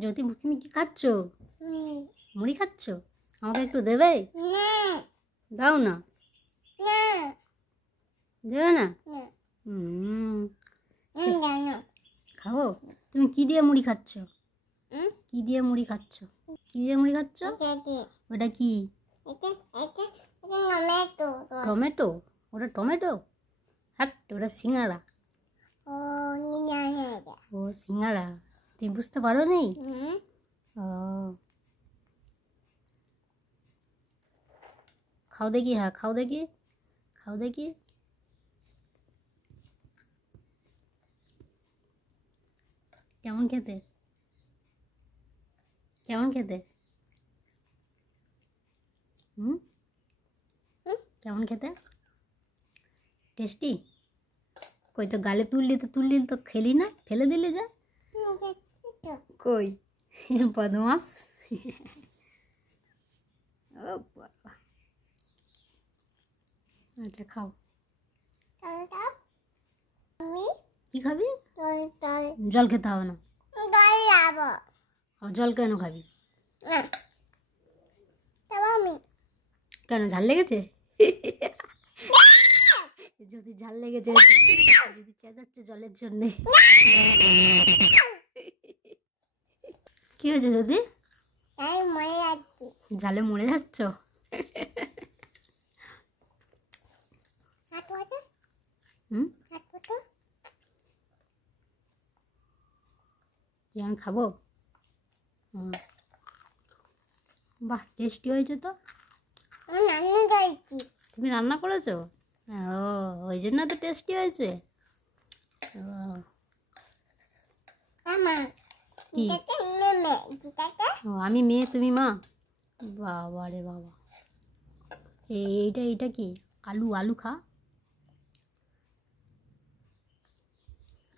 জ্যোতি তুমি কি খাচ্ছ? মুড়ি খাচ্ছ? আমাকে একটু দেবে? দাও না। দেবে না? খাবো। তুমি কি দিয়ে মুড়ি খাচ্ছ? কি দিয়ে মুড়ি খাচ্ছ? কি দিয়ে মুড়ি খাচ্ছ? ওটা কি? টমেটো? ওটা টমেটো? হ্যাঁ, ওটা সিঙ্গাড়া। ও সিঙ্গাড়া, তুমি বুঝতে পারো নি? ও খাও দেখি। হ্যাঁ খাও দেখি, খাও দেখি। কেমন খেতে? কেমন খেতে? কেমন খেতে? টেস্টি? কই তো গালে তুললি তো খেলি না, ফেলে দিলে যা। কই বদমাস। ও বাবা। আচ্ছা খাও। কি খাবি? জল খেতে হবে না। জল কেন খাবি? কেন, ঝাল লেগেছে? যদি ঝাল লেগেছে, যদি চেঁচাচ্ছে জলের জন্য। কি হয়েছে যদি? ঝালে মরে যাচ্ছ? কি আমি খাবো? বাহ, টেস্টি হয়েছে তো। তুমি রান্না করেছো? ও, ওই জন্য তো টেস্টি হয়েছে। ও, আমি মেয়ে তুমি মা? বাবা রে বাবা। এইটা কি? আলু খা।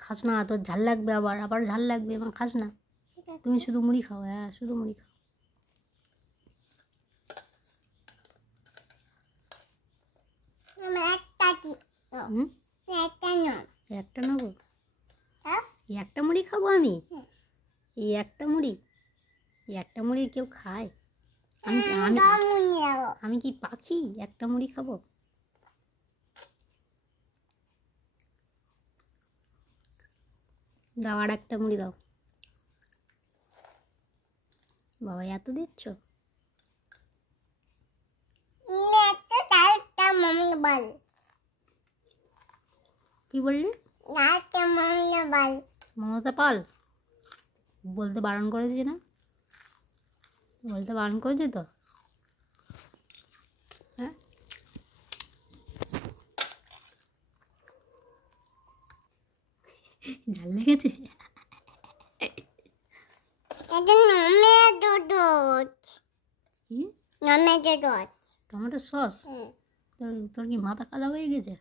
খাস না, তোর ঝাল লাগবে, আবার ঝাল লাগবে, আমার খাস না। তুমি শুধু মুড়ি খাও। হ্যাঁ, শুধু মুড়ি খাও। একটা নেবো? এই একটা মুড়ি খাবো আমি? এই একটা মুড়ি কেউ খায়? আমি কি পাখি একটা মুড়ি খাবো? দাও, আর একটা মুড়ি দাও। বাবা এত দিচ্ছ? কি বললি? মমতা পাল? বলতে বারণ করেছি না? বলতে বারণ করেছি তো। হ্যাঁ, ঝাল লেগেছে? Tomato sauce? তোর কি মাথা খারাপ হয়ে গেছে?